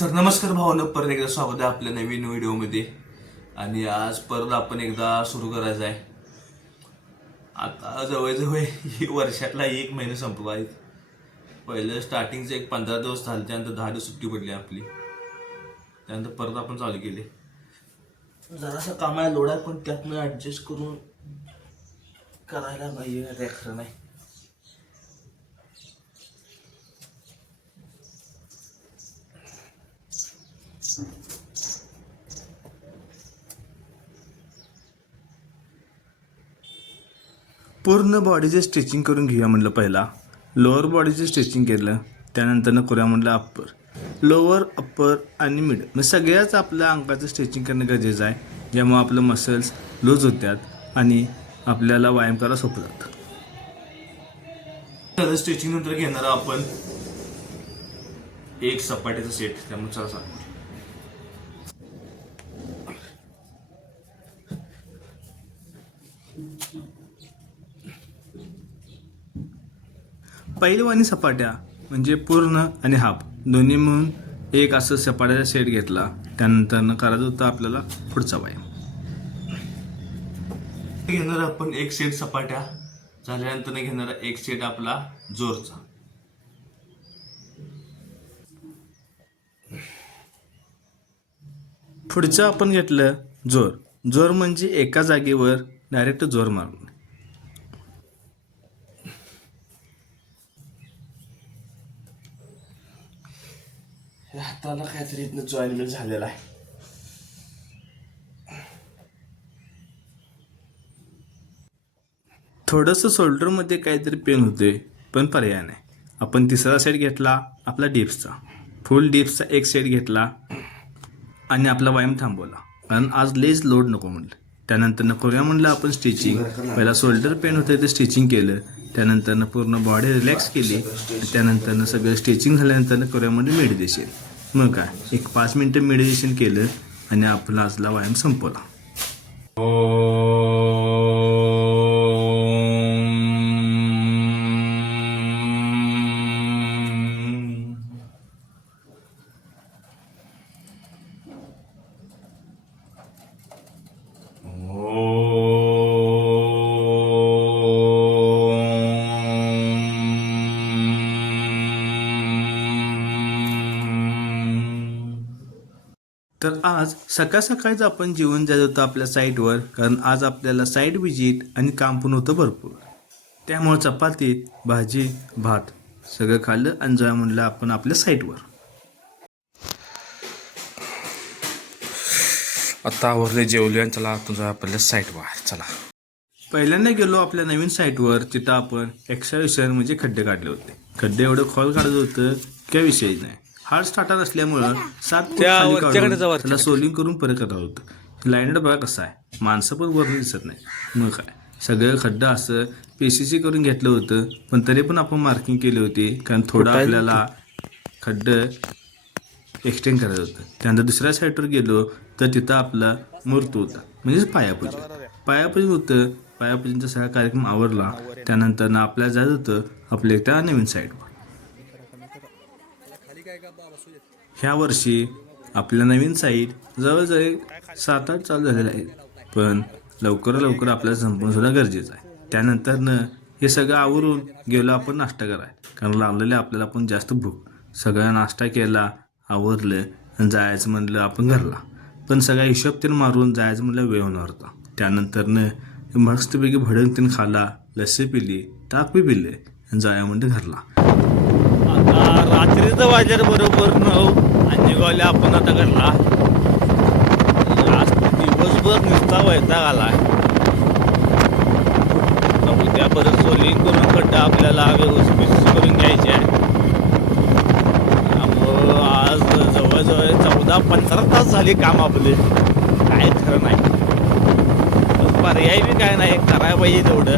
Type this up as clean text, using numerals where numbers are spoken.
तर नमस्कार भावांनो, परत एकदा स्वागत आहे आपल्या नवीन व्हिडिओमध्ये. आणि आज परत आपण एकदा सुरू करायचं आहे. आता जवळजवळ वर्षातला 1 महिना संपला आहे. पहिलं स्टार्टिंगचे एक 15 दिवस झाले, त्यानंतर 10 दिवस सुट्टी पडली आपली. त्यानंतर परत आपण चालू केले. जरासा कामाला लोड आहे, पण त्यातनं ॲडजस्ट करून करायला पाहिजे. ते खरं नाही. पूर्ण बॉडीचे स्ट्रेचिंग करून घेऊया म्हटलं. पहिला लोअर बॉडीचे स्ट्रेचिंग केलं, त्यानंतर करूया म्हटलं अप्पर, लोअर, अप्पर आणि मिड. मग सगळ्याच आपल्या अंगाचं स्ट्रेचिंग करणं गरजेचं आहे, ज्यामुळे आपलं मसल्स लूज होतात आणि आपल्याला व्यायाम करायला सोपं जातं. स्ट्रेचिंग नंतर घेणार आपण एक सपाट्याचा सेट. त्यामुळे चला सांग. पहिलवानी सपाट्या म्हणजे पूर्ण आणि हाफ दोन्ही मिळून एक असं सपाट्याचा सेट घेतला. त्यानंतर करायचं होतं आपल्याला पुढचा व्यायाम. घेणार आपण एक सेट सपाट्या, झाल्यानंतर घेणार एक सेट आपला जोरचा. पुढचं आपण घेतलं जोर. जोर म्हणजे एका जागेवर डायरेक्ट जोर मारून. हाताला काहीतरी इथनं जॉईंटमेंट झालेला आहे. थोडंसं शोल्डरमध्ये काहीतरी पेन होते, पण पर्याय नाही. आपण तिसरा सेट घेतला आपला डिप्सचा. फुल डिप्सचा एक सेट घेतला आणि आपला व्यायाम थांबवला, कारण आज लेस लोड नको म्हटलं. त्यानंतर करूया म्हणलं आपण स्टिचिंग. पहिला शोल्डर पेन होते ते स्टिचिंग केलं, त्यानंतर पूर्ण बॉडी रिलॅक्स केली, त्यानंतर सगळं स्टिचिंग झाल्यानंतर करूया म्हणजे मेडिटेशन. मग काय एक 5 मिनटं मेडिटेशन केलं आणि आपला आजला व्यायाम संपवला. तर आज सकाळ सकाळीच आपण जेवण जात होतं आपल्या साईटवर, कारण आज आपल्याला साईट विजिट आणि काम पण होतं भरपूर. त्यामुळे चपाती, भाजी, भात सगळं खाल्लं आणि जाऊया म्हणलं आपण आपल्या साईटवर. आता आवरले, जेवले आणि चला तुझा आपल्या साईटवर. चला पहिल्यांदा गेलो आपल्या नवीन साईटवर. तिथं आपण एक्सट्रा म्हणजे खड्डे काढले होते. खड्डे एवढं खोल काढत होतं काय विषयच नाही. हार्ड स्टार्टर असल्यामुळं 7 फूट त्याला सोलिंग करून परत करत होतं. लाईनर बघा कसं आहे, माणसं पण वरून दिसत नाही. मग काय सगळं खड्डं असं PCC करून घेतलं होतं, पण तरी पण आपण मार्किंग केली होती, कारण थोडं आपल्याला खड्डं एक्सटेंड करायचं होतं. त्यानंतर दुसऱ्या साईडवर गेलो तर तिथं आपला मूर्त होता, म्हणजेच पायापूजन होतं. पायापूजनचा सगळा कार्यक्रम आवरला. त्यानंतर आपल्याला जायचं होतं आपल्या त्या नवीन साईडवर. ह्या वर्षी आपल्या नवीन साईट जवळजवळ 7-8 चालू झालेल्या आहेत, पण लवकर आपल्याला संपवणं सुद्धा गरजेचं आहे. त्यानंतर हे सगळं आवरून गेलो आपण नाश्ता करायला, कारण लागलेले आपल्याला पण जास्त भूक. सगळा नाश्ता केला, आवरलं आणि जायचं म्हणलं आपण घरला. पण सगळा हिशोब त्यानं मारून जायचं म्हणलं वेळ होणार होता. त्यानंतर मस्तपैकी भडंग त्यानं खाला, लस्सी पिली, ताक बी पिले आणि जाया म्हणलं घरला. आता रात्रीचं वाजल्या बरोबर 9 आणि निघाले आपण आता घरला. आज दिवसभर नुसता वैताग आला. उद्या परत सोलिंग करून खड्डा आपल्याला व्यवस्थित करून घ्यायचे आहे. त्यामुळं आज जवळजवळ 14-15 तास झाले काम आपले. काय खरं नाही, पण पर्याय बी काय नाही, करायला पाहिजे तेवढं.